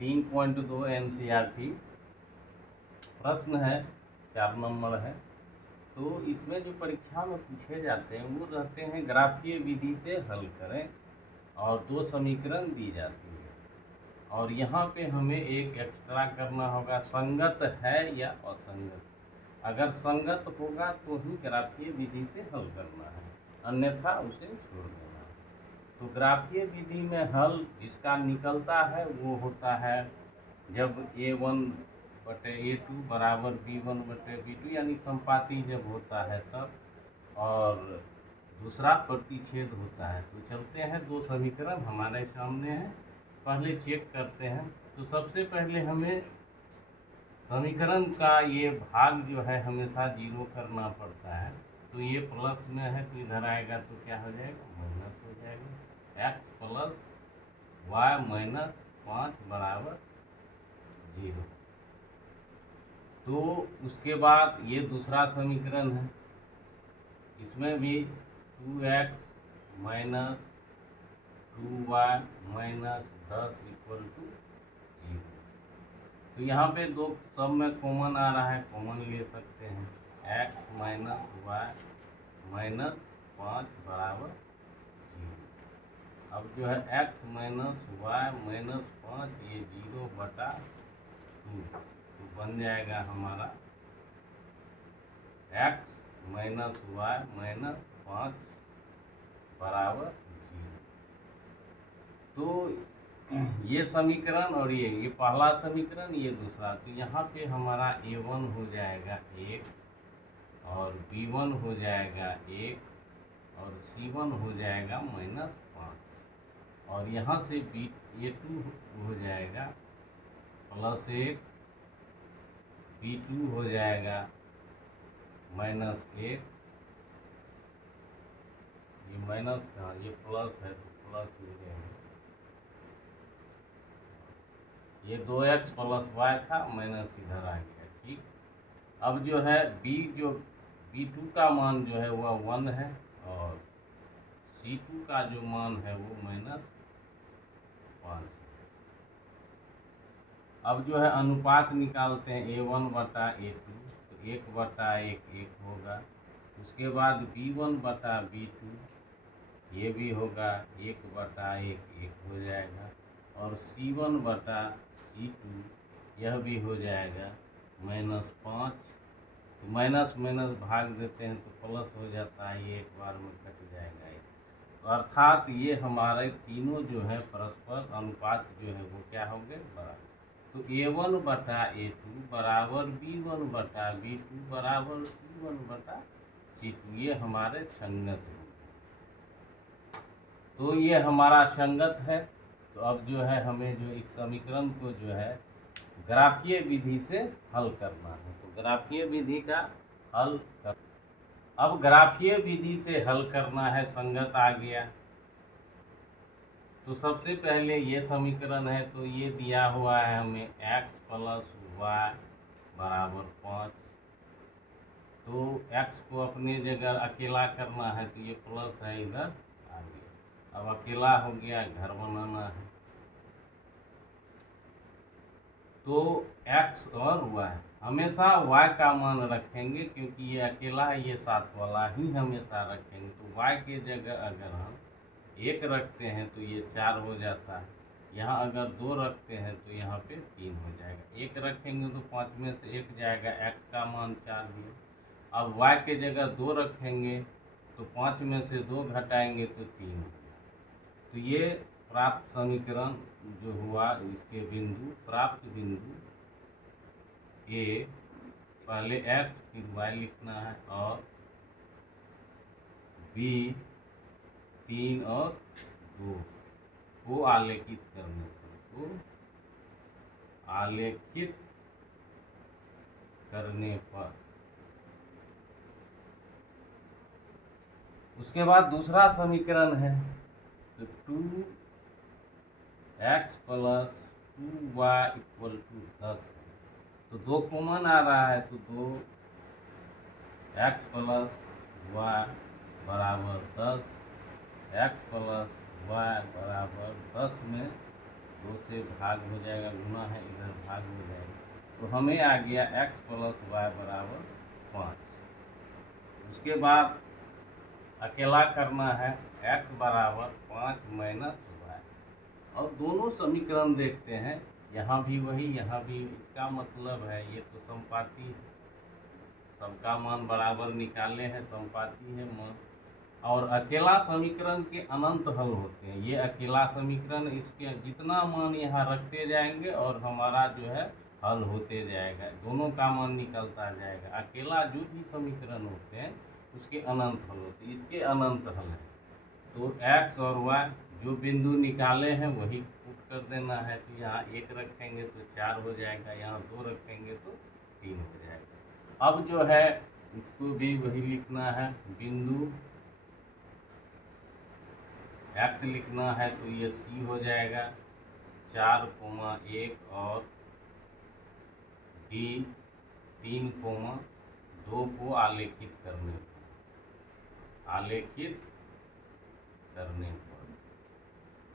3.2 NCERT प्रश्न है, 4 number है। तो इसमें जो परीक्षा में पूछे जाते हैं वो रहते हैं ग्राफीय विधि से हल करें और 2 समीकरण दी जाती है और यहाँ पे हमें एक एक्स्ट्रा करना होगा, संगत है या असंगत। अगर संगत होगा तो ही ग्राफीय विधि से हल करना है, अन्यथा उसे छोड़ देना है। तो ग्राफीय विधि में हल इसका निकलता है वो होता है जब A1/A2 बराबर B1/B2 यानी संपाती जब होता है तब, और दूसरा प्रतिच्छेद होता है। तो चलते हैं, 2 समीकरण हमारे सामने हैं, पहले चेक करते हैं। तो सबसे पहले हमें समीकरण का ये भाग जो है हमेशा 0 करना पड़ता है। तो ये प्लस में है तो इधर आएगा तो क्या हो जाएगा, माइनस हो जाएगा। x प्लस वाई माइनस 5 बराबर 0। तो उसके बाद ये दूसरा समीकरण है, इसमें भी 2x minus 2y minus 10 equal to 0। तो यहाँ पे 2 सब में कॉमन आ रहा है, कॉमन ले सकते हैं। x माइनस वाई माइनस 5 बराबर 0। अब जो है x माइनस वाई माइनस 5 ये 0/2 तो बन जाएगा हमारा x माइनस वाई माइनस 5 बराबर 0। तो ये समीकरण और ये पहला समीकरण, ये दूसरा। तो यहाँ पे हमारा A1 हो जाएगा 1 और B1 हो जाएगा 1 और C1 हो जाएगा -5 और यहाँ से A2 हो जाएगा +1, B2 हो जाएगा -1। ये माइनस था, ये प्लस है तो प्लस हो जाएगा। ये 2x प्लस वाई था, माइनस इधर आ गया, ठीक। अब जो है B2 का मान जो है वह 1 है और C2 का जो मान है वो -5 है। अब जो है अनुपात निकालते हैं A1/A2, तो 1/1 1 होगा। उसके बाद B1/B2 ये भी होगा 1/1 1 हो जाएगा और C1/C2 यह भी हो जाएगा -5। तो माइनस माइनस भाग देते हैं तो प्लस हो जाता है, ये एक बार में कट जाएगा। तो अर्थात ये हमारे तीनों जो है परस्पर अनुपात जो है वो क्या हो गए, बराबर। तो A1/A2 बराबर B1/B2 बराबर C1/C2, ये हमारे संगत हैं। तो ये हमारा संगत है। तो अब जो है हमें जो इस समीकरण को जो है ग्राफीय विधि से हल करना है। तो ग्राफीय विधि का हल कर, अब ग्राफीय विधि से हल करना है, संगत आ गया। तो सबसे पहले ये समीकरण है, तो ये दिया हुआ है हमें x प्लस वाई बराबर 5। तो x को अपनी जगह अकेला करना है तो ये प्लस है, इधर आ गया। अब अकेला हो गया, घर बनाना है। तो x और y, हमेशा y का मान रखेंगे क्योंकि ये अकेला है, ये साथ वाला ही हमेशा रखेंगे। तो y के जगह अगर हम 1 रखते हैं तो ये 4 हो जाता है। यहाँ अगर 2 रखते हैं तो यहाँ पे 3 हो जाएगा। 1 रखेंगे तो 5 में से 1 जाएगा, x का मान 4 दिया। अब y के जगह 2 रखेंगे तो 5 में से 2 घटाएंगे तो 3 हो जाएगा। तो ये प्राप्त समीकरण जो हुआ, इसके बिंदु, प्राप्त बिंदु A, पहले x फिर y लिखना है और B 3 और 2 को आलेखित करने पर, उसके बाद दूसरा समीकरण है, तो 2x plus 2y equal to 10 है। तो 2 कॉमन आ रहा है तो 2x प्लस y बराबर 10, x प्लस y बराबर 10 में 2 से भाग हो जाएगा, गुना है, इधर भाग हो जाएगा, तो हमें आ गया x प्लस वाई बराबर 5। उसके बाद अकेला करना है x बराबर 5 माइनस वाई, और दोनों समीकरण देखते हैं, यहाँ भी वही, यहाँ भी। इसका मतलब है ये तो समपाती है, सबका मान बराबर निकाले हैं, समपाती है मान। और अकेला समीकरण के अनंत हल होते हैं। ये अकेला समीकरण, इसके जितना मान यहाँ रखते जाएंगे और हमारा जो है हल होते जाएगा, दोनों का मान निकलता जाएगा। अकेला जो भी समीकरण होते हैं उसके अनंत हल होते हैं, इसके अनंत हल है। तो x और y जो बिंदु निकाले हैं वही पुट कर देना है। तो यहाँ 1 रखेंगे तो 4 हो जाएगा, यहाँ 2 रखेंगे तो 3 हो जाएगा। अब जो है इसको भी वही लिखना है, बिंदु x लिखना है तो ये c हो जाएगा 4,1 और d 3,2 को आलेखित करने पर।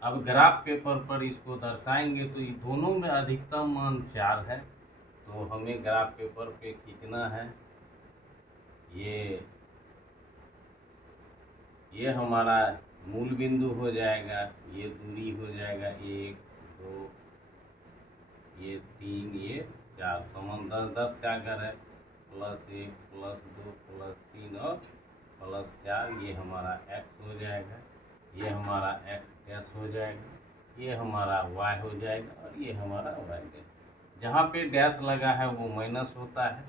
अब ग्राफ पेपर पर इसको दर्शाएंगे तो ये दोनों में अधिकतम मान 4 है, तो हमें ग्राफ पेपर पे खींचना है। ये हमारा मूल बिंदु हो जाएगा, ये दूरी हो जाएगा 1, 2, ये 3, ये 4, समान 10 10 का अगर है, +1 +2 +3 और +4, ये हमारा x हो जाएगा, ये हमारा x डैश हो जाएगा, ये हमारा y हो जाएगा, और ये हमारा y डैश। जहाँ पे डैश लगा है वो माइनस होता है।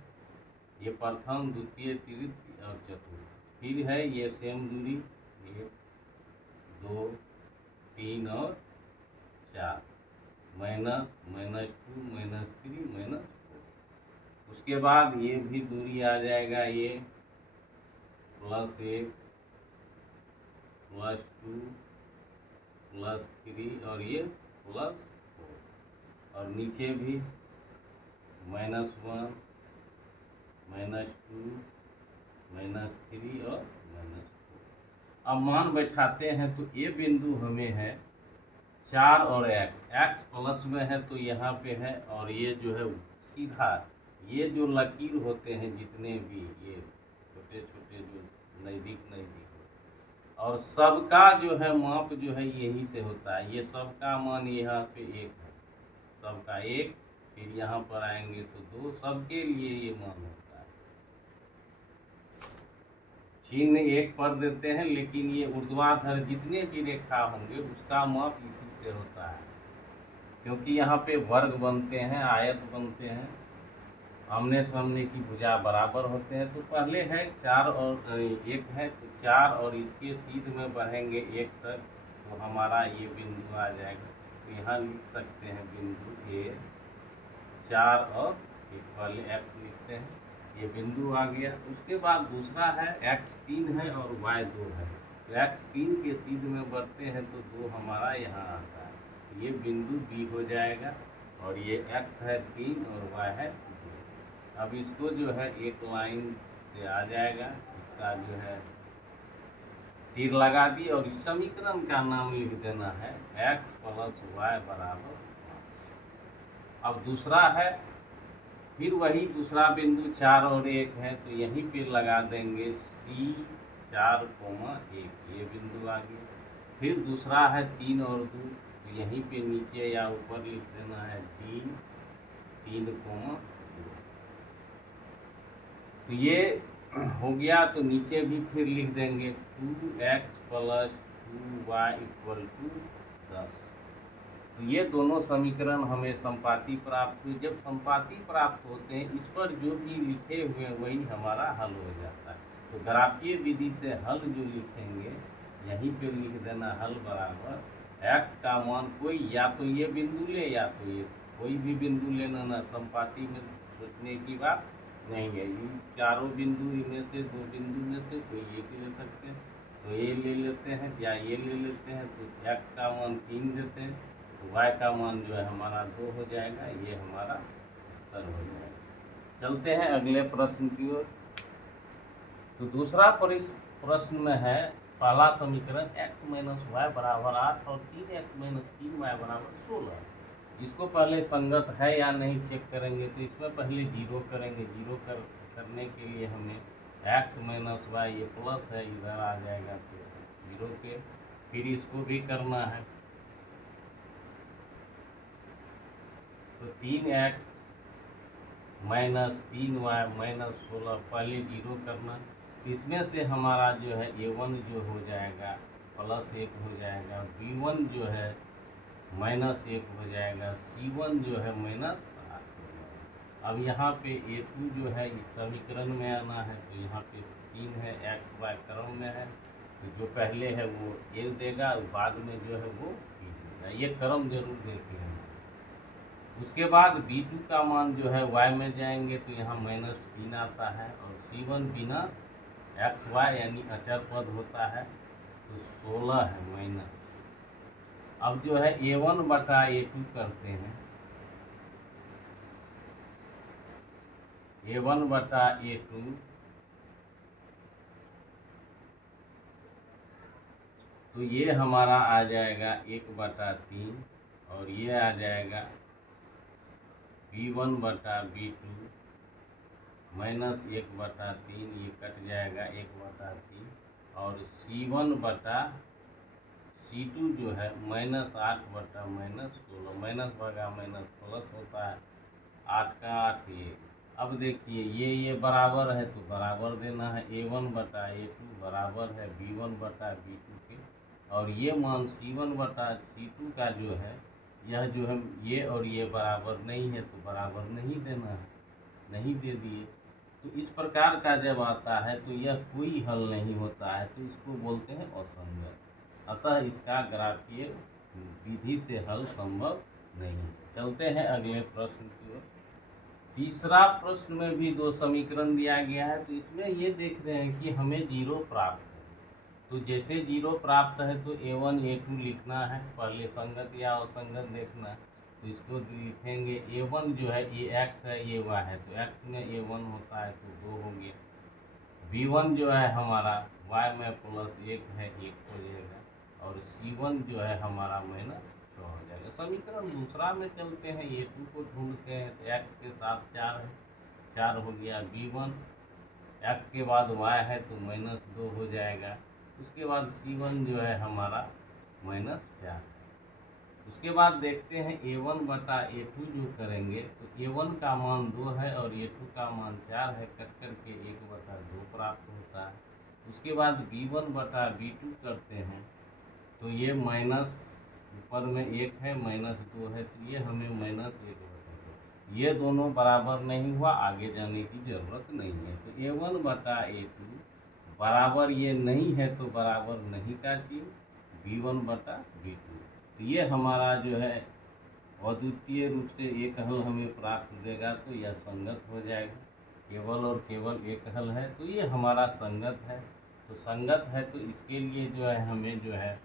ये प्रथम, द्वितीय, तृतीय और चतुर्थ। फिर है ये सेम दूरी, 1, 2, 3 और 4, -, -2, -3, -4। उसके बाद ये भी दूरी आ जाएगा, ये +1 +2 +3 और ये +4, और नीचे भी -1 -2 -3 और -4। अब मान बैठाते हैं तो ये बिंदु हमें है 4 और x प्लस में है तो यहाँ पे है, और ये जो है सीधा, ये जो लकीर होते हैं जितने भी, ये छोटे छोटे जो नज़दीक होते, और सबका जो है माप जो है यही से होता है। ये सबका मान यहाँ पे 1 है, सबका 1, फिर यहाँ पर आएंगे तो 2, सबके लिए ये मान होता है। चिन्ह 1 पर देते हैं, लेकिन ये ऊर्ध्वाधर जितने भी रेखा होंगे उसका माप इसी से होता है, क्योंकि यहाँ पे वर्ग बनते हैं, आयत बनते हैं, आमने सामने की भुजा बराबर होते हैं। तो पहले है 4 और 1 है, तो 4 और इसके सीध में बढ़ेंगे 1 तक, तो हमारा ये बिंदु आ जाएगा। तो यहाँ लिख सकते हैं बिंदु ए, 4 और 1, पहले x लिखते हैं, ये बिंदु आ गया। उसके बाद दूसरा है x 3 है और y 2 है, तो x 3 के सीध में बढ़ते हैं तो 2 हमारा यहाँ आता है, ये बिंदु B हो जाएगा। और ये x है 3 और y है 2। अब इसको जो है एक लाइन से आ जाएगा, इसका जो है तीर लगा दी, और इस समीकरण का नाम लिख देना है x प्लस वाई बराबर 5। अब दूसरा है, फिर वही दूसरा बिंदु 4 और 1 है, तो यहीं पे लगा देंगे C 4,1, ये बिंदु आ गया। फिर दूसरा है 3 और 2, तो यहीं पे नीचे या ऊपर लिख देना है D 3,2। तो ये हो गया, तो नीचे भी फिर लिख देंगे 2x प्लस 2y = 10। तो ये दोनों समीकरण हमें संपाती प्राप्त हुई। जब संपाती प्राप्त होते हैं, इस पर जो भी लिखे हुए वही हमारा हल हो जाता है। तो ग्राफीय विधि से हल जो लिखेंगे, यहीं पे लिख देना हल बराबर x का मान कोई, या तो ये बिंदु ले या तो ये, कोई भी बिंदु लेना ना, संपाती में सोचने की बात नहीं है। इन चारों बिंदु में से 2 बिंदु में से कोई एक ले सकते हैं, तो ये ले लेते हैं या ये ले लेते हैं, तो x का मान 3 देते हैं, तो y का मान जो है हमारा 2 हो जाएगा, ये हमारा उत्तर हो जाएगा। चलते हैं अगले प्रश्न की ओर। तो दूसरा प्रश्न में है पहला समीकरण x माइनस वाई बराबर 8 और 3x माइनस 3y बराबर 16। इसको पहले संगत है या नहीं चेक करेंगे, तो इसमें पहले जीरो करेंगे। जीरो करने के लिए हमें x माइनस वाई ये प्लस है इधर आ जाएगा, तो जीरो के फिर इसको भी करना है। तो 3x माइनस 3y माइनस 16 पहले जीरो करना। इसमें से हमारा जो है a1 जो हो जाएगा प्लस 1 हो जाएगा, b1 जो है माइनस 1 हो जाएगा, c1 जो है माइनस 8 हो जाएगा। अब यहाँ पे a2 जो है इस समीकरण में आना है, तो यहाँ पे 3 है, x y क्रम में है, तो जो पहले है वो a देगा, बाद में जो है वो b देगा। ये क्रम जरूर देख लेना। उसके बाद b2 का मान जो है y में जाएंगे, तो यहाँ माइनस 3 आता है, और c1 बिना एक्स वाई यानी अचर पद होता है, तो 16 है माइनस। अब जो है a1 बटा a2 करते हैं, a1 बटा a2 तो ये हमारा आ जाएगा 1/3, और ये आ जाएगा b1 बटा b2 माइनस 1/3, ये कट जाएगा 1/3, और c1 बटा c2 जो है माइनस 8 बटा माइनस 16, माइनस भागा माइनस प्लस होता है, 8 का 8 ये। अब देखिए ये बराबर है तो बराबर देना है, a1 बटा a2 बराबर है b1 बटा b2 के, और ये मान c1 बटा c2 का जो है यह जो है ये और ये बराबर नहीं है, तो बराबर नहीं देना है, नहीं दे दिए। तो इस प्रकार का जब आता है तो यह कोई हल नहीं होता है, तो इसको बोलते हैं असंगत। अतः इसका ग्राफीय विधि से हल संभव नहीं। चलते हैं अगले प्रश्न की ओर। तीसरा प्रश्न में भी दो समीकरण दिया गया है, तो इसमें ये देख रहे हैं कि हमें जीरो प्राप्त है। तो जैसे जीरो प्राप्त है तो a1 a2 लिखना है, पहले संगत या असंगत देखना है। तो इसको लिखेंगे a1 जो है ये x है ये y है, तो x में a1 होता है तो 2 हो गया। b1 जो है हमारा y में प्लस 1 है 1 हो जाएगा, और c1 जो है हमारा माइनस 6 हो जाएगा। समीकरण दूसरा में चलते हैं, a2 को ढूंढते हैं, तो x के साथ 4 है, 4 हो गया। b1 x के बाद y है तो माइनस 2 हो जाएगा। उसके बाद c1 जो है हमारा माइनस 4 है। उसके बाद देखते हैं a1 बटा a2 जो करेंगे, तो a1 का मान 2 है और a2 का मान 4 है, कट करके 1/2 प्राप्त होता है। उसके बाद b1 बटा b2 करते हैं, तो ये माइनस ऊपर में 1 है माइनस 2 है, तो ये हमें माइनस 1/2। ये दोनों बराबर नहीं हुआ, आगे जाने की ज़रूरत नहीं है। तो a1 बटा a2 बराबर ये नहीं है तो बराबर नहीं का चिन्ह, b1 बटा b2। तो ये हमारा जो है अद्वितीय रूप से एक हल हमें प्राप्त देगा, तो यह संगत हो जाएगा। केवल और केवल एक हल है, तो ये हमारा संगत है। तो संगत है तो इसके लिए जो है हमें जो है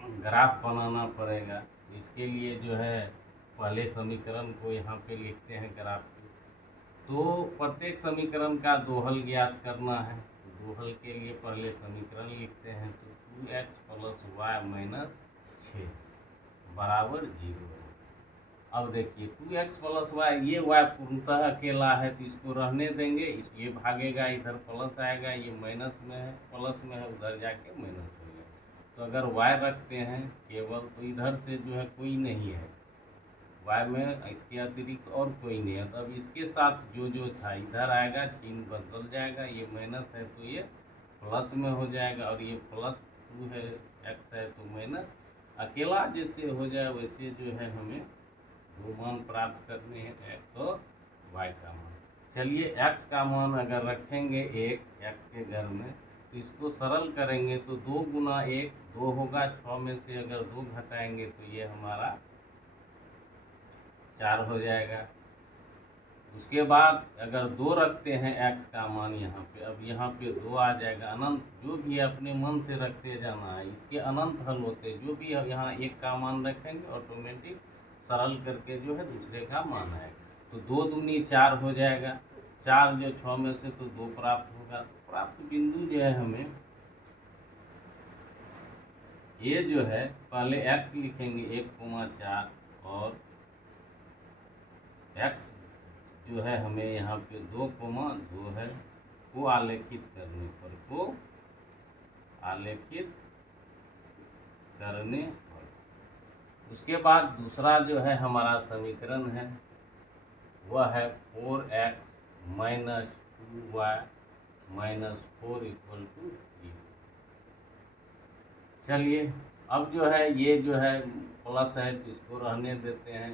ग्राफ बनाना पड़ेगा। तो इसके लिए जो है पहले समीकरण को यहाँ पे लिखते हैं ग्राफ पे। तो प्रत्येक समीकरण का दो हल ज्ञात करना है। तो दो हल के लिए पहले समीकरण लिखते हैं, तो 2x प्लस वाई माइनस 6 बराबर 0 है। अब देखिए 2x प्लस वाई, ये y पूर्णतः अकेला है तो इसको रहने देंगे, ये भागेगा, इधर प्लस आएगा, ये माइनस में है, प्लस में है, उधर जाके माइनस हो गया। तो अगर y रखते हैं केवल, तो इधर से जो है कोई नहीं है, y में इसके अतिरिक्त और कोई नहीं है। तब इसके साथ जो जो था इधर आएगा, चिन्ह बदल जाएगा, ये माइनस है तो ये प्लस में हो जाएगा, और ये प्लस 2 है, x है तो माइनस। अकेला जैसे हो जाए वैसे जो है हमें दो मान प्राप्त करने हैं, x और y का मान। चलिए x का मान अगर रखेंगे 1 x के घर में, तो इसको सरल करेंगे तो 2 गुना 1 2 होगा, 6 में से अगर 2 घटाएंगे तो ये हमारा 4 हो जाएगा। उसके बाद अगर 2 रखते हैं x का मान यहाँ पे, अब यहाँ पे 2 आ जाएगा। अनंत जो भी अपने मन से रखते जाना है, इसके अनंत हल होते, जो भी यहाँ 1 का मान रखेंगे ऑटोमेटिक सरल करके जो है दूसरे का मान आएगा। तो 2 दूनी 4 हो जाएगा, 4 जो 6 में से तो 2 प्राप्त होगा। तो प्राप्त बिंदु जो है हमें ये जो है पहले x लिखेंगे 1,4 और x जो है हमें यहाँ पे 2,2 है, को आलेखित करने पर उसके बाद दूसरा जो है हमारा समीकरण है वह है 4x minus 2y minus 4 equal to 0। चलिए अब जो है ये जो है प्लस है तो इसको रहने देते हैं,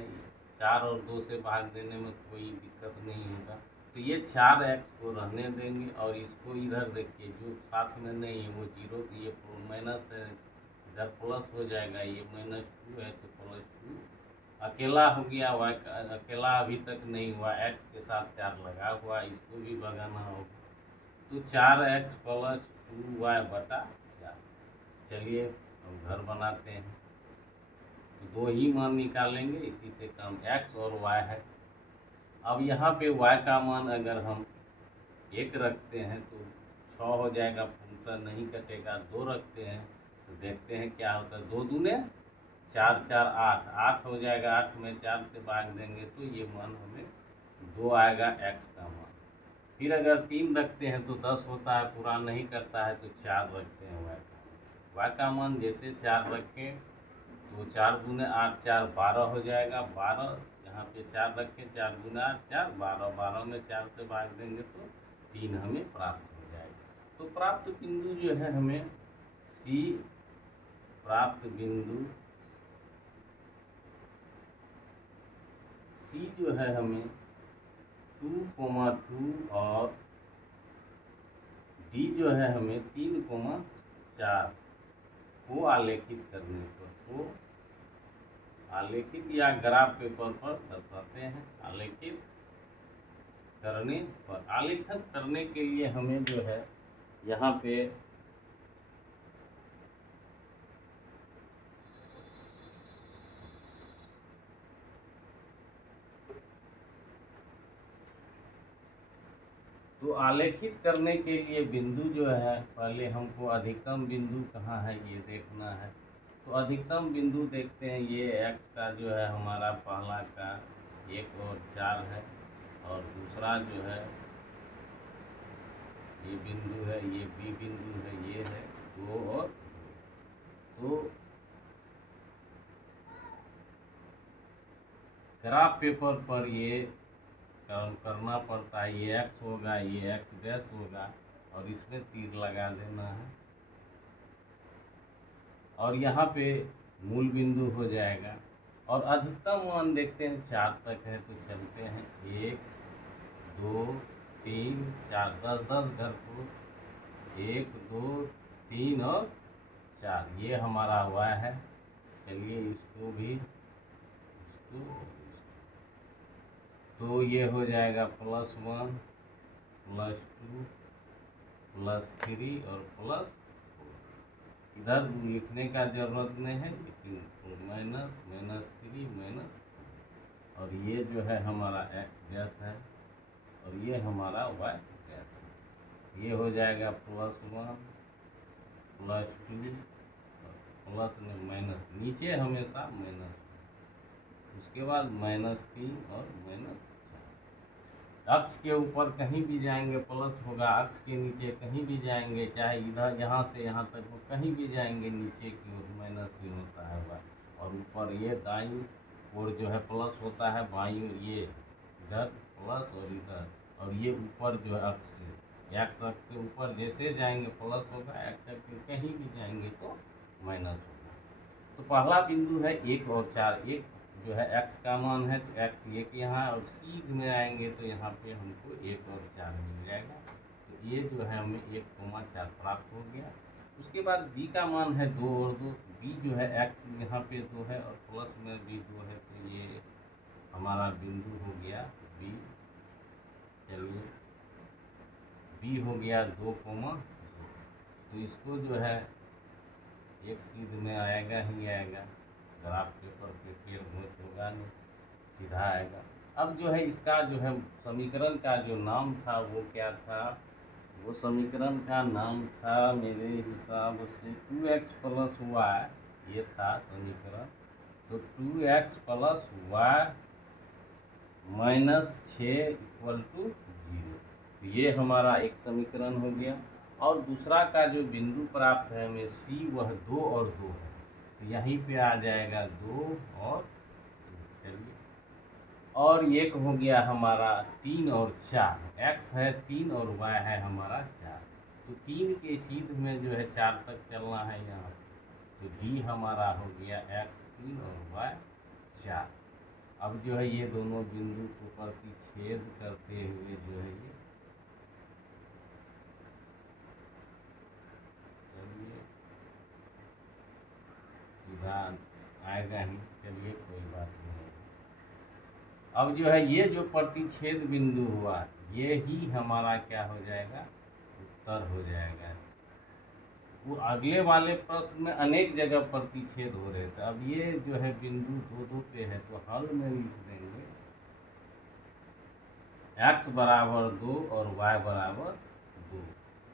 4 और 2 से भाग देने में कोई दिक्कत नहीं होगा, तो ये 4x को रहने देंगे और इसको इधर देखिए जो साथ में नहीं है वो 0, ये माइनस है इधर प्लस हो जाएगा, ये -2 है तो +2 अकेला हो गया, y अकेला अभी तक नहीं हुआ, x के साथ 4 लगा हुआ, इसको भी भगाना होगा, तो 4x + 2y बटा 4। चलिए अब घर बनाते हैं, तो 2 ही मान निकालेंगे, इसी से काम x और y है। अब यहाँ पे y का मान अगर हम 1 रखते हैं तो 6 हो जाएगा, पूर्णतः नहीं कटेगा, 2 रखते हैं तो देखते हैं क्या होता है, 2 दूने 4 4 8 8 हो जाएगा, 8 में 4 से भाग देंगे तो ये मान हमें 2 आएगा x का मान। फिर अगर 3 रखते हैं तो 10 होता है, पूरा नहीं करता है तो 4 रखते हैं y का मान जैसे 4 रखें तो 4 दूने 8 4 12 हो जाएगा, 12 यहाँ पे 4 रखें, 4 दूने 8 4 12, 12 में 4 से भाग देंगे तो 3 हमें प्राप्त हो जाएगा। तो प्राप्त बिंदु जो है हमें C प्राप्त बिंदु C जो है हमें 2,2 और D जो है हमें 3,4 को आलेखित करने पर, को आलेखित या ग्राफ पेपर पर दर्शाते हैं। आलेखित करने पर, आलेखन करने के लिए हमें जो है यहाँ पे तो आलेखित करने के लिए बिंदु जो है पहले हमको अधिकतम बिंदु कहाँ है ये देखना है। तो अधिकतम बिंदु देखते हैं, ये x का जो है हमारा पहला का 1 और 4 है, और दूसरा जो है ये बिंदु है, ये B बिंदु है, ये है 2 और 2। तो ग्राफ पेपर पर ये करना पड़ता है, ये x होगा, ये x डैश होगा और इसमें तीर लगा देना है, और यहाँ पे मूल बिंदु हो जाएगा। और अधिकतम मान देखते हैं 4 तक है तो चलते हैं, 1 2 3 4 10 10 घर को 1 2 3 और 4, ये हमारा हुआ है। चलिए इसको भी तो ये हो जाएगा +1 +2 +3 और +4। इधर लिखने का जरूरत नहीं है, लेकिन -3 और ये जो है हमारा x डैश है और ये हमारा y डैश है। ये हो जाएगा +1 +2 प्लस में माइनस, नीचे हमेशा माइनस, उसके बाद -3 और -4। अक्ष के ऊपर कहीं भी जाएंगे प्लस होगा, अक्ष के नीचे कहीं भी जाएंगे, चाहे इधर यहाँ से यहाँ तक वो कहीं भी जाएंगे नीचे की ओर माइनस ही होता है, और ऊपर ये दाईं ओर जो है प्लस होता है, बाईं ओर ये इधर प्लस और इधर, और ये ऊपर जो है अक्ष से, एक्स अक्ष से ऊपर जैसे जाएंगे प्लस होगा, एक्स अक्ष से कहीं भी जाएंगे तो माइनस होगा। तो पहला बिंदु है 1 और 4, 1 जो है x का मान है तो x 1 यहाँ, और सीध में आएंगे तो यहाँ पे हमको 1 और 4 मिल जाएगा। तो ये जो है हमें 1,4 प्राप्त हो गया। उसके बाद b का मान है 2 और 2, b जो है x यहाँ पे 2 है और प्लस में भी 2 है, तो ये हमारा बिंदु हो गया b। चलिए b हो गया 2, तो इसको जो है एक सीध में आएगा ही आएगा, ग्राफ पेपर पे पेड़ घोष होगा नहीं, सीधा आएगा। अब जो है इसका जो है समीकरण का जो नाम था वो क्या था, वो समीकरण का नाम था मेरे हिसाब से 2x + y ये था समीकरण। तो 2x plus y minus 6 equal to 0। तो ये हमारा एक समीकरण हो गया। और दूसरा का जो बिंदु प्राप्त है हमें C, वह 2 और 2 है, तो यहीं पे आ जाएगा 2 और 2। चलिए, और एक हो गया हमारा 3 और 4। x है 3 और y है हमारा 4। तो 3 के सीध में जो है 4 तक चलना है यहाँ। तो d हमारा हो गया x 3 और y 4। अब जो है ये दोनों बिंदु को प्रतिच्छेद करते हुए जो है ये, चलिए सीधा आएगा ही, चलिए कोई बात नहीं। अब जो है ये जो प्रतिच्छेद बिंदु हुआ, ये ही हमारा क्या हो जाएगा, उत्तर हो जाएगा। वो अगले वाले प्रश्न में अनेक जगह प्रतिच्छेद हो रहे थे, अब ये जो है बिंदु 2 पे है, तो हल में लिख देंगे x बराबर 2 और y बराबर 2।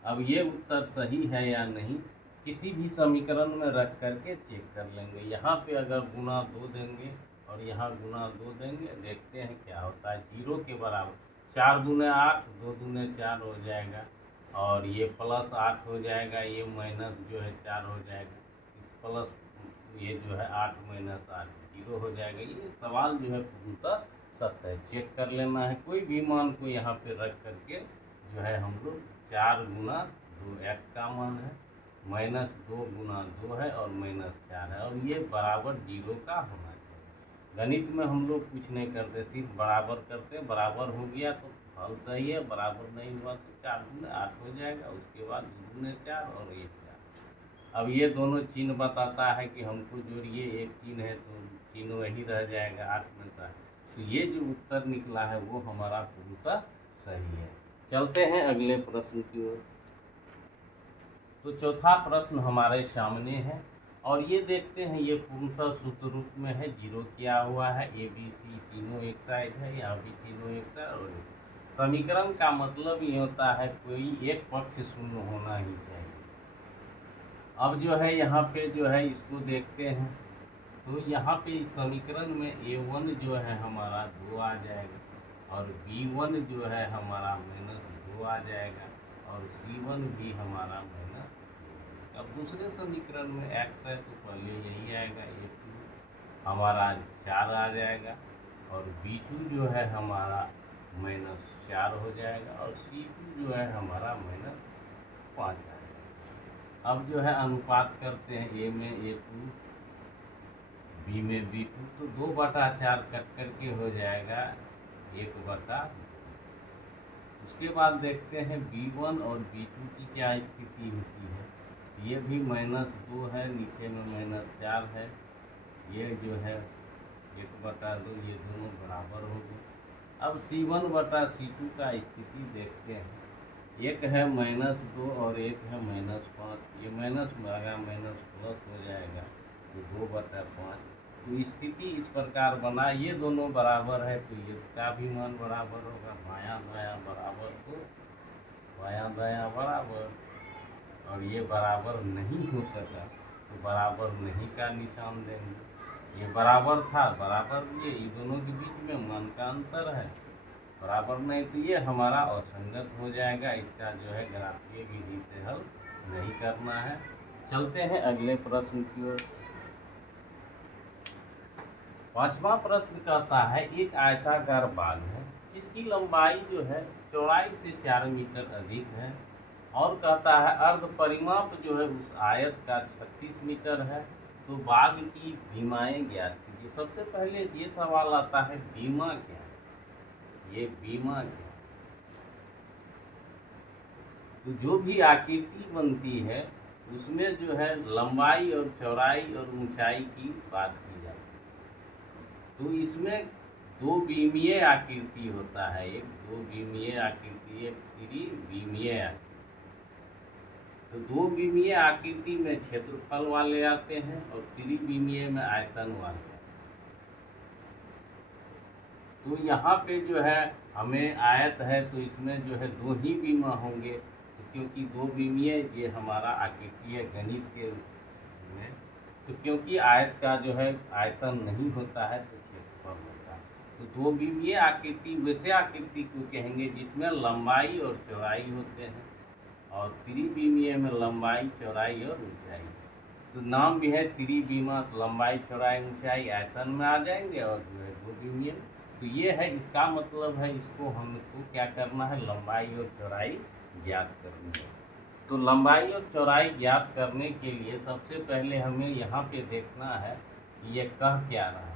अब ये उत्तर सही है या नहीं किसी भी समीकरण में रख करके चेक कर लेंगे। यहाँ पे अगर गुना 2 देंगे और यहाँ गुना 2 देंगे, देखते हैं क्या होता है। 0 के बराबर 4 दूने 8, 2 दूने 4 हो जाएगा, और ये प्लस 8 हो जाएगा, ये माइनस जो है 4 हो जाएगा, इस प्लस ये जो है 8 माइनस 8 0 हो जाएगा। ये सवाल जो है पूर्णतः सत्य है, चेक कर लेना है। कोई भी मान को यहाँ पे रख करके जो है हम लोग 4 गुना 2 x का मान है, माइनस 2 गुना 2 है और माइनस 4 है, और ये बराबर 0 का होना चाहिए। गणित में हम लोग कुछ नहीं करते, सिर्फ बराबर करते, बराबर हो गया तो हल सही है, बराबर नहीं हुआ तो 4 दूने 8 हो जाएगा, उसके बाद 2 दूने 4 और 1 4। अब ये दोनों चिन्ह बताता है कि हमको जोड़िए, एक चिन्ह है तो चिन्ह वही रह जाएगा, 8 मिलता है। तो ये जो उत्तर निकला है वो हमारा पूर्णतः सही है। चलते हैं अगले प्रश्न की ओर। तो चौथा प्रश्न हमारे सामने है, और ये देखते हैं ये पूर्णतः सूत्र रूप में है। 0 किया हुआ है, ए बी सी तीनों एक साइड है, यहाँ भी तीनों एक साइड। और समीकरण का मतलब ये होता है कोई एक पक्ष शून्य होना ही चाहिए। अब जो है यहाँ पे जो है इसको देखते हैं, तो यहाँ पे इस समीकरण में a1 जो है हमारा 2 आ जाएगा, और b1 जो है हमारा -2 आ जाएगा, और c1 भी हमारा -2। अब दूसरे समीकरण में x है तो पहले यही आएगा, a2 हमारा 4 आ जाएगा, और b2 जो है हमारा -4 हो जाएगा, और c2 जो है हमारा -5 आ जाएगा। अब जो है अनुपात करते हैं, a में a2 बी में b2, तो 2/4 कट करके हो जाएगा 1/2। उसके बाद देखते हैं b1 और b2 की क्या स्थिति होती है। ये भी -2 है, नीचे में -4 है, ये जो है 1/2, ये दोनों बराबर हो गए। अब c1/c2 का स्थिति देखते हैं, एक है -2 और एक है -5, ये माइनस में आएगा, माइनस प्लस हो जाएगा, तो 2/5। तो स्थिति इस प्रकार बना, ये दोनों बराबर है तो ये का भी मान बराबर होगा, बायां दायां बराबर हो, बायां दायां बराबर, और ये बराबर नहीं हो सका तो बराबर नहीं का निशान देंगे। ये बराबर था, बराबर ये दोनों के बीच में मान का अंतर है, बराबर नहीं तो ये हमारा असंगत हो जाएगा। इसका जो है ग्राफीय विधि से हल नहीं करना है। चलते हैं अगले प्रश्न की ओर। पांचवा प्रश्न कहता है, एक आयताकार बाग है जिसकी लंबाई जो है चौड़ाई से 4 मीटर अधिक है, और कहता है अर्ध परिमाप जो है उस आयत का 36 मीटर है, तो बाग की बीमाएं ज्ञात कीजिए। सबसे पहले ये सवाल आता है बीमा क्या है, ये बीमा क्या है। तो जो भी आकृति बनती है उसमें जो है लंबाई और चौड़ाई और ऊंचाई की बात की जाती है। तो इसमें 2 बीमीय आकृति होता है, एक 2 बीमीय आकृति, एक त्रिविमीय आकृति। तो 2 बीमीय आकृति में क्षेत्रफल वाले आते हैं और त्रिविमीय में आयतन वाले आते हैं। तो यहाँ पे जो है हमें आयत है तो इसमें जो है 2 ही बीमा होंगे, तो क्योंकि 2 बीमीय ये हमारा आकृति है गणित के में। तो क्योंकि आयत का जो है आयतन नहीं होता है तो क्षेत्रफल होता है। तो दो विमीय आकृति वैसे आकृति को कहेंगे जिसमें लंबाई और चौड़ाई होते हैं, और त्रिविमीय में लंबाई, चौड़ाई और ऊंचाई। तो नाम भी है त्रिविमा, लंबाई, चौड़ाई, ऊंचाई आयतन में आ जाएंगे, और जो है दो विमीय। तो ये है, इसका मतलब है इसको हमको क्या करना है, लंबाई और चौड़ाई ज्ञात करनी है। तो लंबाई और चौड़ाई ज्ञात करने के लिए सबसे पहले हमें यहाँ पे देखना है कि ये कह क्या रहा है।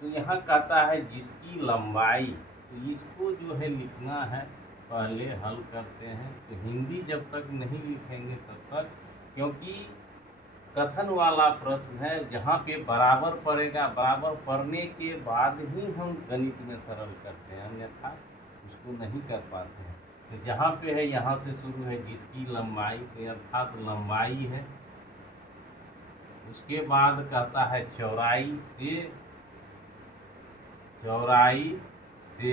तो यहाँ कहता है जिसकी लंबाई, तो इसको जो है लिखना है, पहले हल करते हैं। तो हिंदी जब तक नहीं लिखेंगे तब तक, क्योंकि कथन वाला प्रश्न है जहाँ पे बराबर पड़ेगा, बराबर पड़ने के बाद ही हम गणित में सरल करते हैं, अन्यथा उसको नहीं कर पाते हैं। तो जहाँ पे है यहाँ से शुरू है जिसकी लंबाई, तो अर्थात लंबाई है। उसके बाद कहता है चौड़ाई से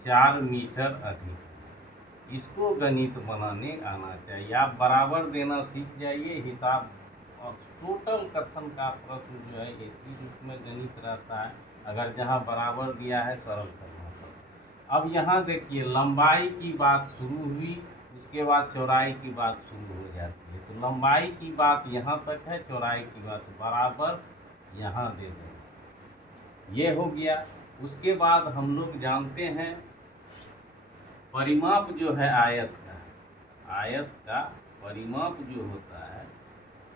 4 मीटर अधिक। इसको गणित बनाने आना चाहिए। आप बराबर देना सीख जाइए, हिसाब और टोटल कथन का प्रश्न जो है इसी रूप में गणित रहता है। अगर जहाँ बराबर दिया है सरल करना पड़ेगा। अब यहाँ देखिए लंबाई की बात शुरू हुई, उसके बाद चौड़ाई की बात शुरू हो जाती है। तो लंबाई की बात यहाँ तक है, चौड़ाई की बात बराबर यहाँ दे देंगे, ये हो गया। उसके बाद हम लोग जानते हैं परिमाप जो है आयत का परिमाप जो होता है,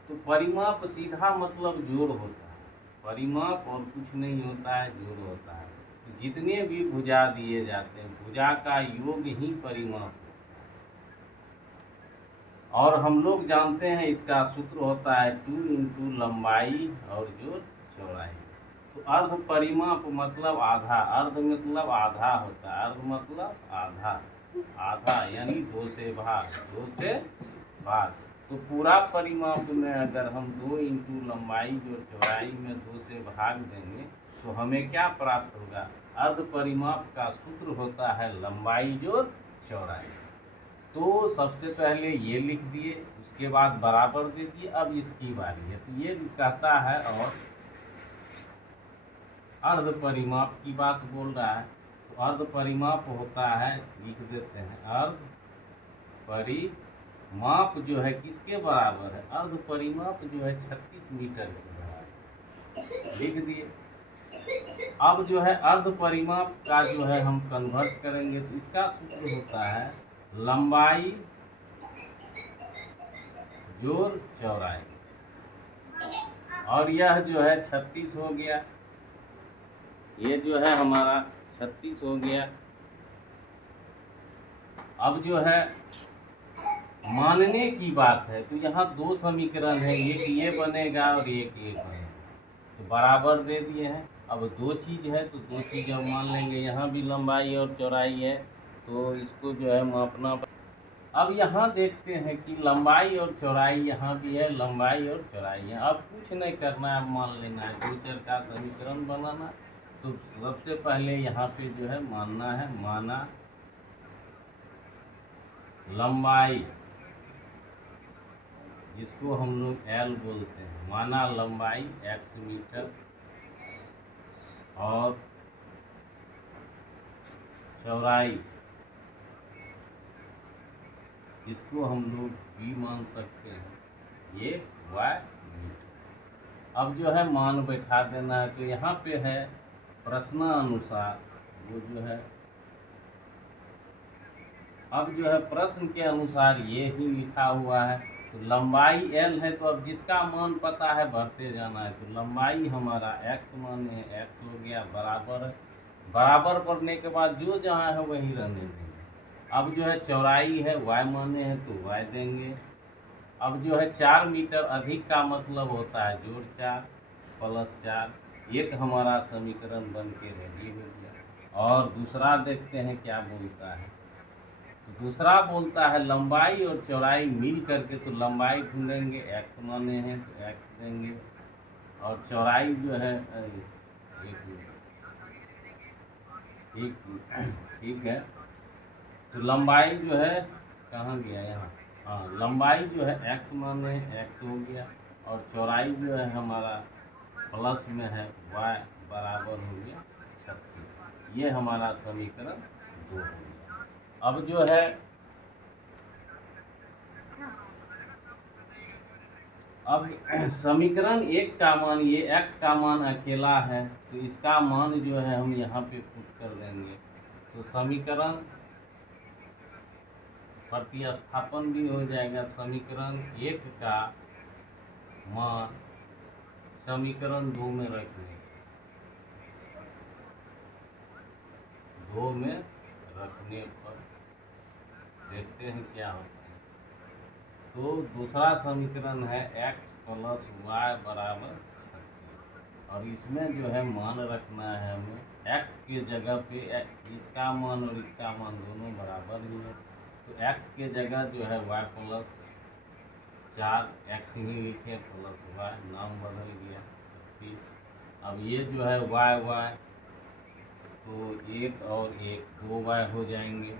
तो परिमाप सीधा मतलब जोड़ होता है। परिमाप और कुछ नहीं होता है, जोड़ होता है। तो जितने भी भुजा दिए जाते हैं, भुजा का योग ही परिमाप होता है। और हम लोग जानते हैं इसका सूत्र होता है 2 इंटू लंबाई और जो चौड़ाई। तो अर्ध परिमाप मतलब आधा, अर्ध मतलब आधा होता है, अर्ध मतलब आधा, आधा यानी 2 से भाग। तो पूरा परिमाप में अगर हम 2 इंटू लंबाई जो चौड़ाई में 2 से भाग देंगे तो हमें क्या प्राप्त होगा, अर्ध परिमाप का सूत्र होता है लंबाई जो चौड़ाई। तो सबसे पहले ये लिख दिए, उसके बाद बराबर दे दिए। अब इसकी बारी है, तो ये कहता है और अर्ध परिमाप की बात बोल रहा है। तो अर्ध परिमाप होता है, लिख देते हैं, अर्ध परिमाप जो है किसके बराबर है, अर्ध परिमाप जो है 36 मीटर के बराबर, लिख दिए। अब जो है अर्ध परिमाप का जो है हम कन्वर्ट करेंगे, तो इसका सूत्र होता है लंबाई जोड़ चौड़ाई, और यह जो है 36 हो गया, ये जो है हमारा 36 हो गया। अब जो है मानने की बात है, तो यहाँ 2 समीकरण है, एक ये बनेगा और एक ये बनेगा। तो बराबर दे दिए हैं। अब 2 चीज़ है तो 2 चीज़ हम मान लेंगे, यहाँ भी लंबाई और चौड़ाई है, तो इसको जो है मापना। अब यहाँ देखते हैं कि लंबाई और चौड़ाई यहाँ भी है, लंबाई और चौड़ाई है। अब कुछ नहीं करना है, मान लेना है, 2 चर का समीकरण बनाना। तो सबसे पहले यहाँ पे जो है मानना है, माना लंबाई, जिसको हम लोग L बोलते हैं, माना लंबाई x मीटर और चौड़ाई जिसको हम लोग v मान सकते हैं, ये y मीटर। अब जो है मान बैठा देना है। तो यहाँ पे है प्रश्नानुसार, वो जो है अब जो है प्रश्न के अनुसार ये ही लिखा हुआ है। तो लंबाई L है, तो अब जिसका मान पता है भरते जाना है। तो लंबाई हमारा x माने है, x हो गया बराबर, बराबर पड़ने के बाद जो जहाँ है वही रहने देंगे। अब जो है चौड़ाई है, y माने हैं तो y देंगे। अब जो है 4 मीटर अधिक का मतलब होता है जोड़ 4 प्लस 4, एक हमारा समीकरण बन के रेडी हो गया। और दूसरा देखते हैं क्या बोलता है। तो दूसरा बोलता है लंबाई और चौड़ाई मिल करके, तो लंबाई ढूंढेंगे, x माने हैं तो x देंगे, और चौड़ाई जो है ठीक है। तो लंबाई जो है कहाँ गया, यहाँ, हाँ, लंबाई जो है x माने x हो गया, और चौड़ाई जो है हमारा प्लस में है, y बराबर हो गया 36। ये हमारा समीकरण 2 हो गया। अब जो है अब समीकरण 1 का मान, ये x का मान अकेला है तो इसका मान जो है हम यहाँ पे पुट कर देंगे। तो समीकरण प्रतिस्थापन भी हो जाएगा। समीकरण 1 का मान समीकरण 2 में रखने 2 में रखने पर देखते हैं क्या होता है। तो दूसरा समीकरण है x प्लस वाई बराबर 36 और इसमें जो है मान रखना है हमें x के जगह पे इसका मान और इसका मान दोनों बराबर ही है। तो x के जगह जो है y प्लस 4x ही लिखे प्लस y, नाम बदल गया। फिर अब ये जो है y तो 1 और 1 2y हो जाएंगे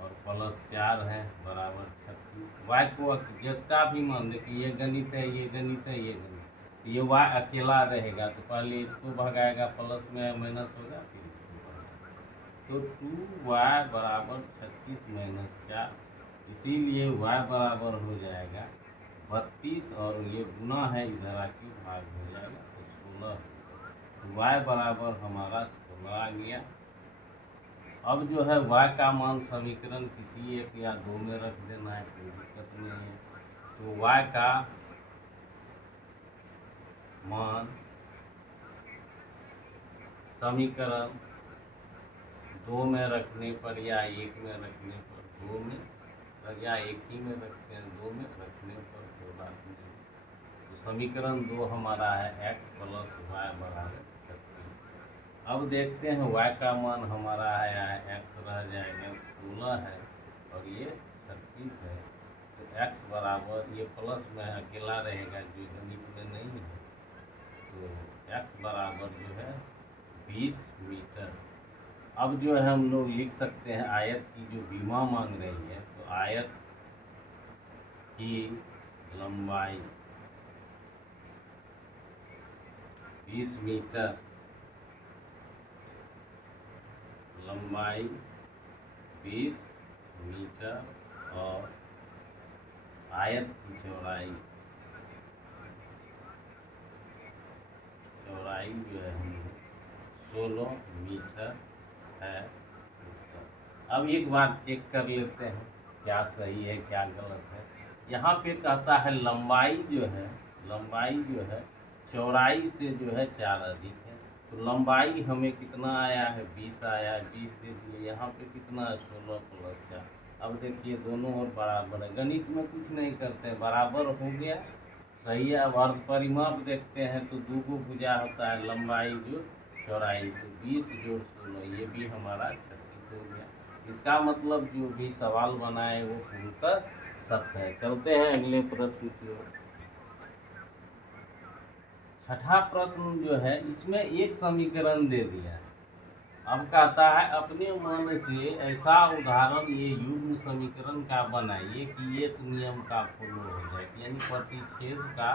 और प्लस 4 है बराबर 36। y को जिसका भी मान, देखिए ये गणित है, ये गणित है, ये गणित, ये y अकेला रहेगा तो पहले इसको भगाएगा, प्लस में माइनस होगा, फिर इसको भगाएगा। तो 2y बराबर 36 माइनस 4, इसीलिए y बराबर हो जाएगा 32 और ये गुना है इधर आके भाग हो जाएगा तो 16। तो y बराबर हमारा 16 आ गया। अब जो है y का मान समीकरण किसी एक या दो में रख देना है, कोई दिक्कत नहीं है। तो y का मान समीकरण 2 में रखने पर या 1 में रखने पर, 2 में या एक ही में रखते हैं, 2 में रखने पर कोई बात नहीं। तो समीकरण 2 हमारा है x प्लस वाई बराबर 36। अब देखते हैं y का मान हमारा है x रह जाएगा 16 है और ये 36 है। तो x बराबर, ये प्लस में अकेला रहेगा जो गणित में नहीं है, तो x बराबर जो है 20 मीटर। अब जो है हम लोग लिख सकते हैं आयत की जो विमा मांग रही है, तो आयत की लंबाई 20 मीटर, लंबाई 20 मीटर और आयत की चौड़ाई जो है 16 मीटर है। अब एक बार चेक कर लेते हैं क्या सही है क्या गलत है। यहाँ पे कहता है लंबाई जो है चौड़ाई से जो है 4 अधिक है। तो लंबाई हमें कितना आया है 20 आया, 20 दे दिए, यहाँ पे कितना है 16 प्लस 4। अब देखिए दोनों और बराबर है, गणित में कुछ नहीं करते हैं, बराबर हो गया, सही है। अब अर्ध परिमाप देखते हैं तो 2 को भुजा होता है लंबाई जो चौड़ाई, तो 20 जोड़ 16 ये भी हमारा 36 हो गया। इसका मतलब जो भी सवाल बना है वो पूर्णतः सत्य है। चलते हैं अगले प्रश्न की ओर। छठा प्रश्न जो है इसमें एक समीकरण दे दिया है। अब कहता है अपने मन से ऐसा उदाहरण ये युग्म समीकरण का बनाइए कि ये नियम का फॉलो हो जाए, यानी प्रतिच्छेद का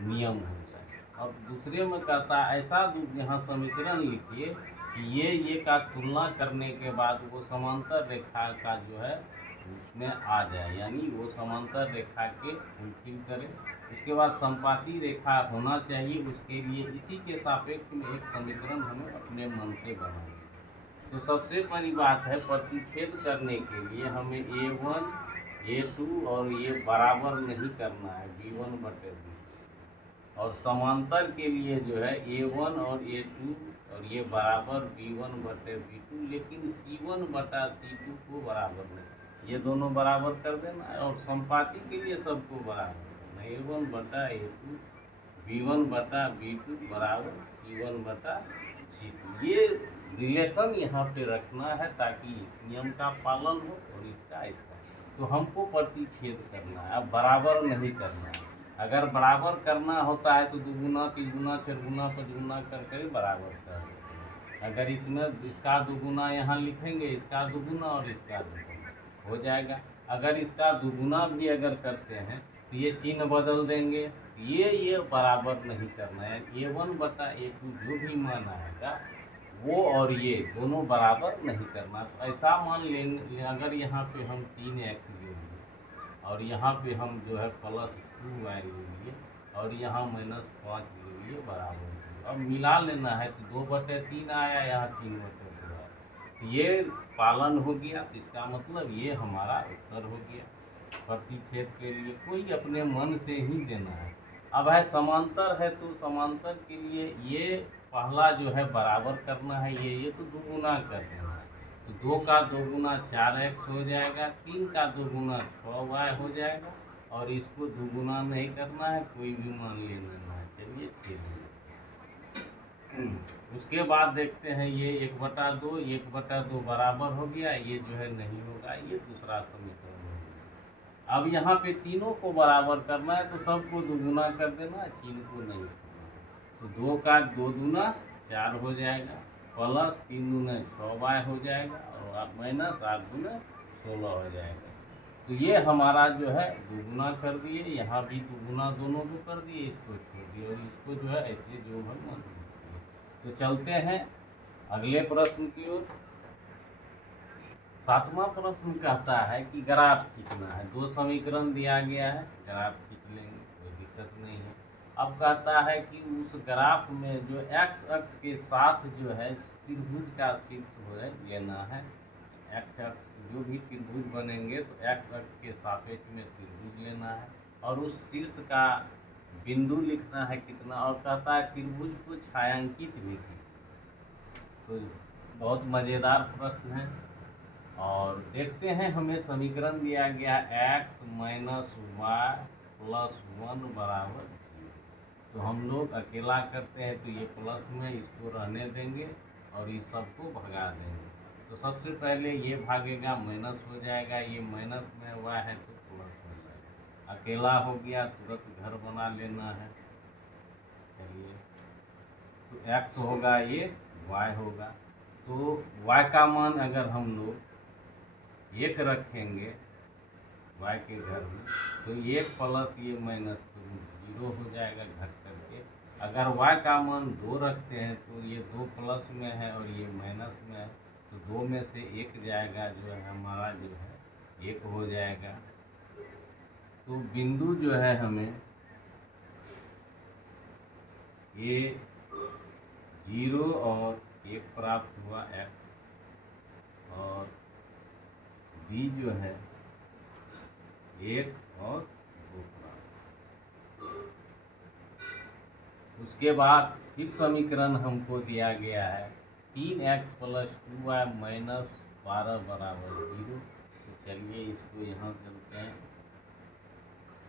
नियम हो जाए। अब दूसरे में कहता है ऐसा यहाँ समीकरण लिखिए कि ये का तुलना करने के बाद वो समांतर रेखा का जो है उसमें आ जाए, यानी वो समांतर रेखा के फुलफिल करे। उसके बाद संपाती रेखा होना चाहिए, उसके लिए इसी के सापेक्ष में एक समीकरण हमें अपने मन से बनाना। तो सबसे बड़ी बात है प्रतिच्छेद करने के लिए हमें a1 a2 और ये बराबर नहीं करना है b1 बटे b, और समांतर के लिए जो है a1 और a2 और ये बराबर b1 बटे b2, लेकिन c1 बटा c2 को बराबर नहीं, ये दोनों बराबर कर देना है। और संपाती के लिए सबको बराबर करना है, a1 बटा a2 b1 बटा b2 बराबर c1 बटा c2। ये रिलेशन यहाँ पे रखना है ताकि इस नियम का पालन हो और इसका। तो हमको प्रतिच्छेद करना है, अब बराबर नहीं करना है। अगर बराबर करना होता है तो 2 गुना 3 गुना 4 गुना 5 गुना करके बराबर कर देते हैं। अगर इसमें इसका 2 गुना यहाँ लिखेंगे, इसका 2 गुना और इसका 2 गुना हो जाएगा। अगर इसका 2 गुना भी अगर करते हैं तो ये चिन्ह बदल देंगे। ये बराबर नहीं करना है, A1/A2 जो भी मान आएगा वो और ये दोनों बराबर नहीं करना। तो ऐसा मान लेंगे, अगर यहाँ पे हम 3x ले लिए और यहाँ पे हम जो है +2y ले लिए और यहाँ -5 ले लिए बराबर। अब मिला लेना है तो 2/3 आया, यहाँ 3/2 आया, तो ये पालन हो गया। तो इसका मतलब ये हमारा उत्तर हो गया। प्रतिच्छेद के लिए कोई अपने मन से ही देना है। अब है समांतर है तो समांतर के लिए ये पहला जो है बराबर करना है, ये तो दोगुना कर देना है। तो 2 का 2 गुना 4x हो जाएगा, 3 का 2 गुना 6y हो जाएगा और इसको दोगुना नहीं करना है, कोई भी मान ले लेना है। चलिए 6। उसके बाद देखते हैं ये 1/2 बराबर हो गया, ये जो है नहीं होगा, ये दूसरा समीकरण हो गया। अब यहाँ पे तीनों को बराबर करना है तो सबको दोगुना कर देना, चिन्ह को नहीं छोड़ना। तो 2 का 2 दूना 4 हो जाएगा, +3 दूने 6y हो जाएगा और -8 दूने 16 हो जाएगा। तो ये हमारा जो है दोगुना कर दिए, यहाँ भी दोगुना दोनों को कर दिए, इसको छोड़ दिए और इसको जो है ऐसे जो है मान दिए। तो चलते हैं अगले प्रश्न की ओर। 7वां प्रश्न कहता है कि ग्राफ खींचना है। 2 समीकरण दिया गया है, ग्राफ खींच लेंगे, कोई दिक्कत नहीं है। अब कहता है कि उस ग्राफ में जो x अक्ष के साथ जो है त्रिभुज का शीर्ष हो लेना है। x अक्ष जो भी त्रिभुज बनेंगे तो x अक्ष के सापेक्ष में त्रिभुज लेना है और उस शीर्ष का बिंदु लिखना है कितना, और कहता है त्रिभुज को छायांकित भी कीजिए। तो बहुत मज़ेदार प्रश्न है और देखते हैं। हमें समीकरण दिया गया x - y + 1 बराबर 0। तो हम लोग अकेला करते हैं तो ये प्लस में इसको रहने देंगे और इस सबको भगा देंगे। तो सबसे पहले ये भागेगा, माइनस हो जाएगा, ये माइनस में हुआ है तो प्लस हो जाएगा। अकेला हो गया, तुरंत घर बना लेना है। चलिए, तो x होगा, ये y होगा। तो y का मान अगर हम लोग 1 रखेंगे y के घर में तो 1 प्लस ये माइनस तो 0 हो जाएगा घट करके। अगर y का मान 2 रखते हैं तो ये 2 प्लस में है और ये माइनस में है, तो 2 में से 1 जाएगा, जो है हमारा जो है 1 हो जाएगा। तो बिंदु जो है हमें ये 0 और 1 प्राप्त हुआ x, और b जो है 1 और 2 प्राप्त। उसके बाद फिर समीकरण हमको दिया गया है 3x + 2y - 12 बराबर 0। तो चलिए इसको यहाँ चलते हैं।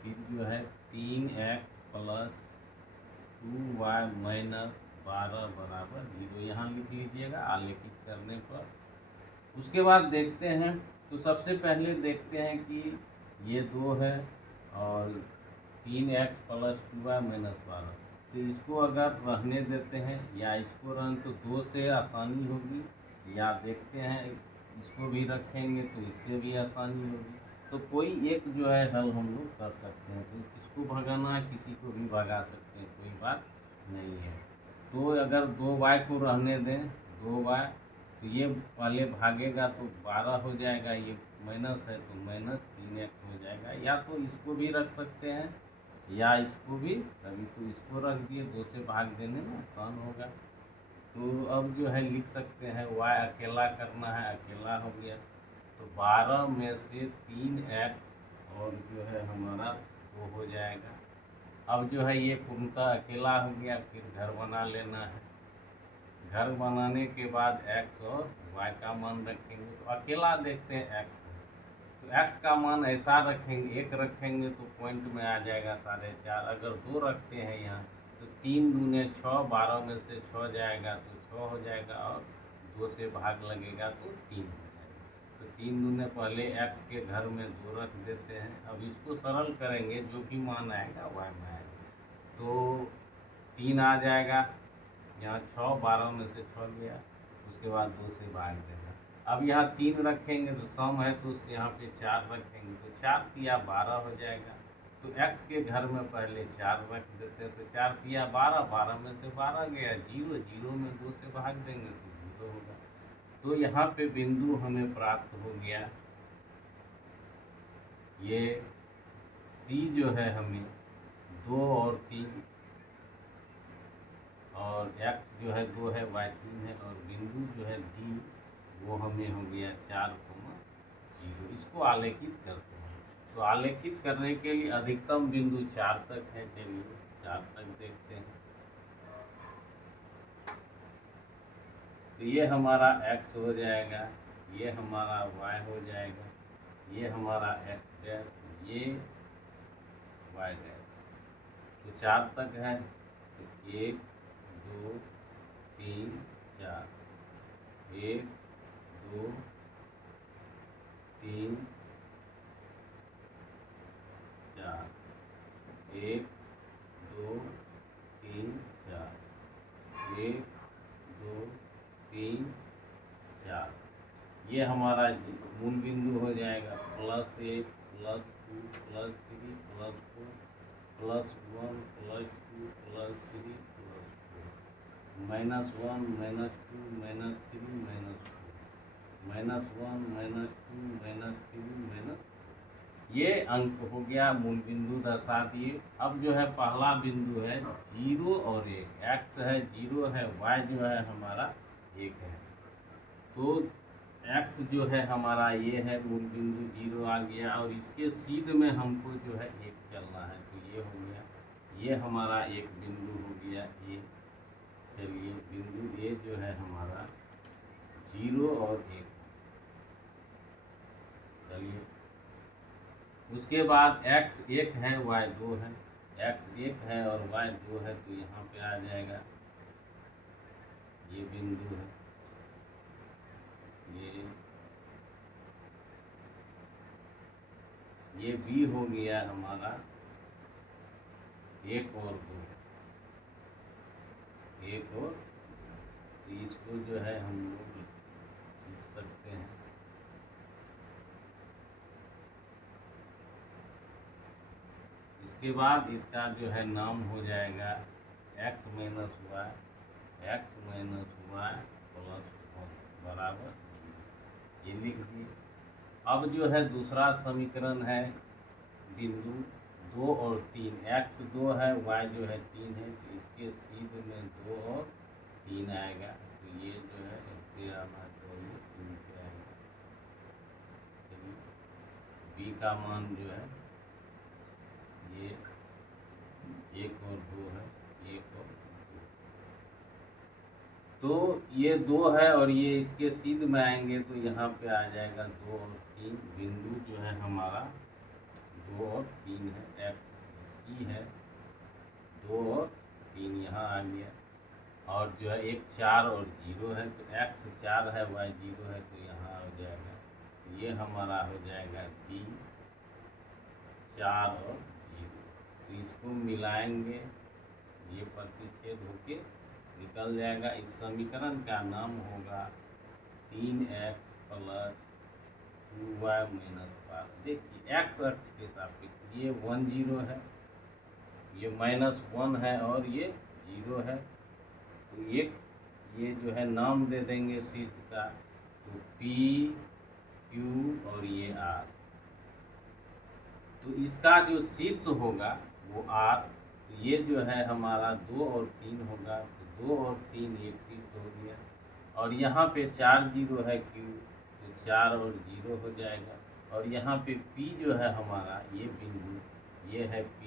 फिर जो है 3x + 2y - 12 बराबर 0 यहाँ लिख लीजिएगा आलेखित करने पर। उसके बाद देखते हैं, तो सबसे पहले देखते हैं कि ये 2 है और 3x + 2y - 12, तो इसको अगर रहने देते हैं या इसको रहने, तो 2 से आसानी होगी, या देखते हैं इसको भी रखेंगे तो इससे भी आसानी होगी। तो कोई एक जो है हल हम लोग कर सकते हैं। तो किसको भगाना है, किसी को भी भगा सकते हैं, कोई बात नहीं है। तो अगर 2y को रहने दें, 2y, तो ये पहले भागेगा तो 12 हो जाएगा, ये माइनस है तो -3x हो जाएगा। या तो इसको भी रख सकते हैं या इसको भी, अभी तो इसको रख दिए, 2 से भाग देने में आसान होगा। तो अब जो है लिख सकते हैं y अकेला करना है, अकेला हो गया, तो 12 में से 3x और जो है हमारा 2 हो जाएगा। अब जो है ये पूर्णतः अकेला हो गया, फिर घर बना लेना है। घर बनाने के बाद x और y का मान रखेंगे। तो अकेला देखते हैं x, तो x का मान ऐसा रखेंगे, 1 रखेंगे तो पॉइंट में आ जाएगा 4.5। अगर 2 रखते हैं यहाँ तो 3 दूने 6, 12 में से 6 जाएगा तो 6 हो जाएगा और 2 से भाग लगेगा तो 3 हो जाएगा। तो 3 दूने पहले x के घर में 2 रख देते हैं। अब इसको सरल करेंगे, जो भी मान आएगा y में आएगा, तो 3 आ जाएगा, यहाँ 6, 12 में से 6 गया, उसके बाद 2 से भाग देगा। अब यहाँ 3 रखेंगे तो सम है तो यहाँ पे 4 रखेंगे, तो 4 या 12 हो जाएगा। तो x के घर में पहले 4 रख देते हैं, तो 4 किया 12, 12 में से 12 गया 0, 0 में 2 से भाग देंगे तो 0 होगा। तो यहाँ पे बिंदु हमें प्राप्त हो गया, ये C जो है हमें 2 और 3, और x जो है 2 है, y 3 है, और बिंदु जो है D वो हमें हो गया 4, 0। इसको आलेखित करते हैं। तो आलेखित करने के लिए अधिकतम बिंदु 4 तक है, चलिए 4 तक देखते हैं। तो ये हमारा x हो जाएगा, ये हमारा y हो जाएगा, ये हमारा x डैश, ये y डैश। तो 4 तक है, तो 1 2 3 4, 1 2 3 4, 1 2 3 4, 1 2 3 4। ये हमारा मूल बिंदु हो जाएगा, +1 +2 +3 +4 +1 +2 +3 +4, -1 -2 -3 -4, -1 -2 -3 ये अंक हो गया, मूल बिंदु दर्शा दिए। अब जो है पहला बिंदु है 0 और 1, x है 0 है, y जो है हमारा 1 है। तो x जो है हमारा ये है, मूल बिंदु 0 आ गया, और इसके सीध में हमको जो है 1 चलना है, तो ये हो गया, ये हमारा एक बिंदु हो गया A। चलिए बिंदु A जो है हमारा 0 और 1। चलिए उसके बाद x 1 है, y 2 है, x 1 है और y 2 है, तो यहाँ पे आ जाएगा, ये बिंदु है, ये B हो गया हमारा 1 और 2, 1 और, तो इसको जो है हम लोग लिख सकते हैं, इसके बाद इसका जो है नाम हो जाएगा x माइनस वाई प्लस 1 बराबर, ये लिख दिए। अब जो है दूसरा समीकरण है बिंदु 2 और 3, x 2 है, y जो है 3 है, तो इसके सीध में 2 और 3 आएगा, तो ये जो है इससे आना चाहिए 3 से आएगा। चलिए b का मान जो है ये 1 और 2 है, 1 और 2, तो ये 2 है और ये इसके सीध में आएंगे, तो यहाँ पे आ जाएगा 2 और 3। बिंदु जो है हमारा 2 और 3 है, x C है 2 और 3 यहाँ आ गया, और जो है एक 4 और 0 है, तो x 4 है, y 0 है, तो यहाँ हो जाएगा, ये हमारा हो जाएगा B 4 और 0। तो इसको मिलाएंगे, ये प्रतिच्छेद होके निकल जाएगा। इस समीकरण का नाम होगा 3x प्लस 2y माइनस 12। देखिए x अक्ष के सापेक्ष ये 1 0 है, ये -1 है और ये 0 है, तो ये जो है नाम दे देंगे शीर्ष का, तो P Q और ये R। तो इसका जो शीर्ष होगा वो R, तो ये जो है हमारा 2 और 3 होगा, तो 2 और 3 एक शीर्ष हो गया, और यहाँ पे 4 0 है Q, तो 4 और 0 हो जाएगा, और यहाँ पे P जो है हमारा ये बिंदु, ये है P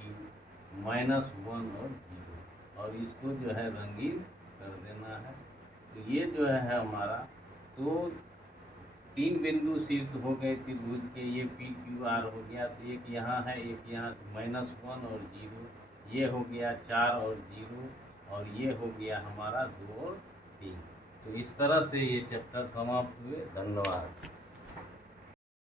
-1 और 0, और इसको जो है रंगीन कर देना है। तो ये जो है हमारा, तो 3 बिंदु शीर्ष हो गए त्रिभुज के, ये P Q R हो गया, तो एक यहाँ है एक यहाँ, तो -1 और 0, ये हो गया 4 और 0, और ये हो गया हमारा 2 और 3। तो इस तरह से ये चैप्टर समाप्त हुए। धन्यवाद।